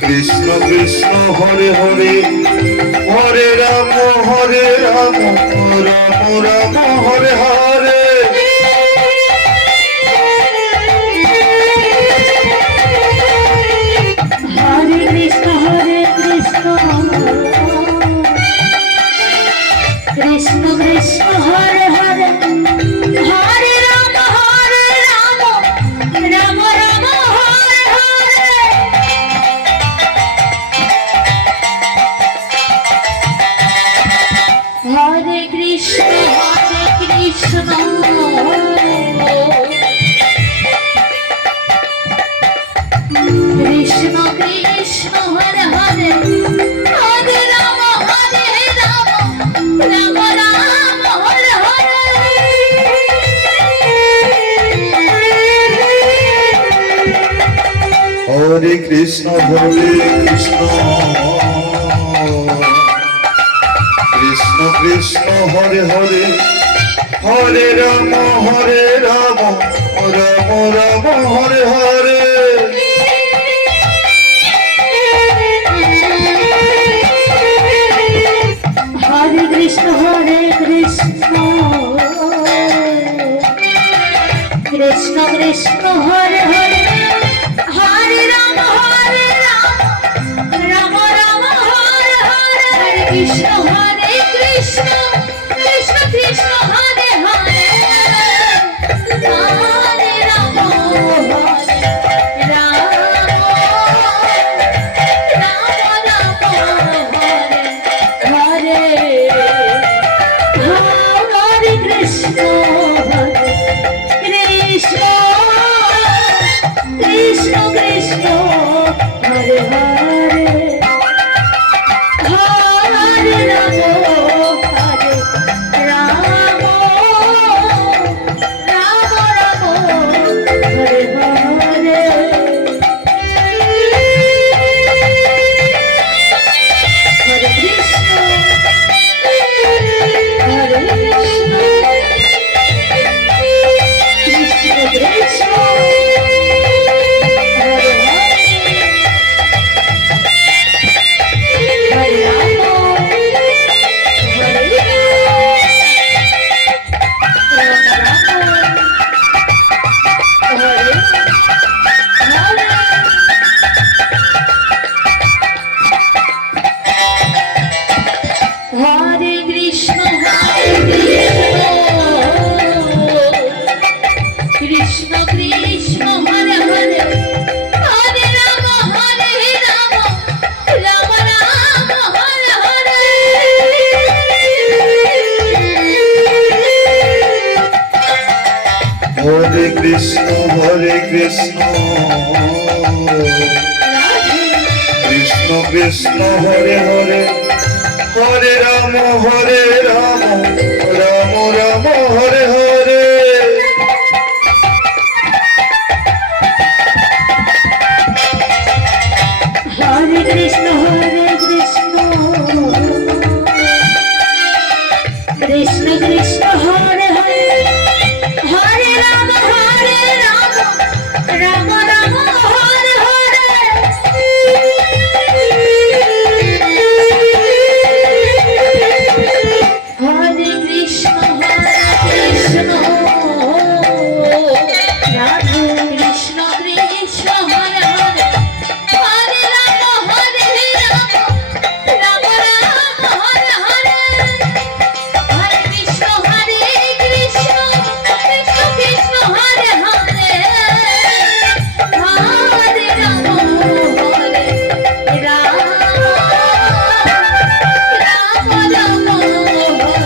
Krishna Krishna Hare Hare Hare Ram Ram Ram Hare Hare Hare Krishna Krishna Krishna Hare Hare Hare Ram Ram Ram Hare Hare Hare Krishna Krishna Krishna Hare Hare Hare Ram Ram Ram Hare Hare Hare Krishna Krishna Krishna Hare Hare Hare Ram Ram Ram Hare Hare Hare Krishna Krishna Krishna Hare Hare Hare Ram Ram Ram Hare Hare Hare Krishna Krishna Krishna Krishna Hare Hare Hare Ram Hare Krishna Radhe Krishna Krishna Hare Hare Hare Ram Ram Ram Hare Hare Hare Krishna Krishna Krishna Hare Hare Hare Ram Ram Ram Hare Hare Hare Krishna Radhe Krishna Krishna Hare Hare Hare Ram Ram Ram Hare Hare Hare Krishna Krishna Krishna Hare Hare Hare Ram Ram Hare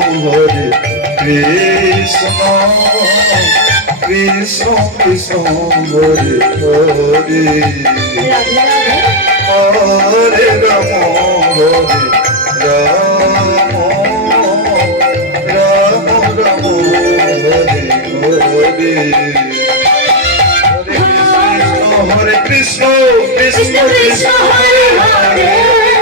Hare Krishna Krishna Krishna Hare Hare Radhe Radhe Hare Ram Ram Ram Hare Hare Hare Krishna Krishna Krishna Hare Hare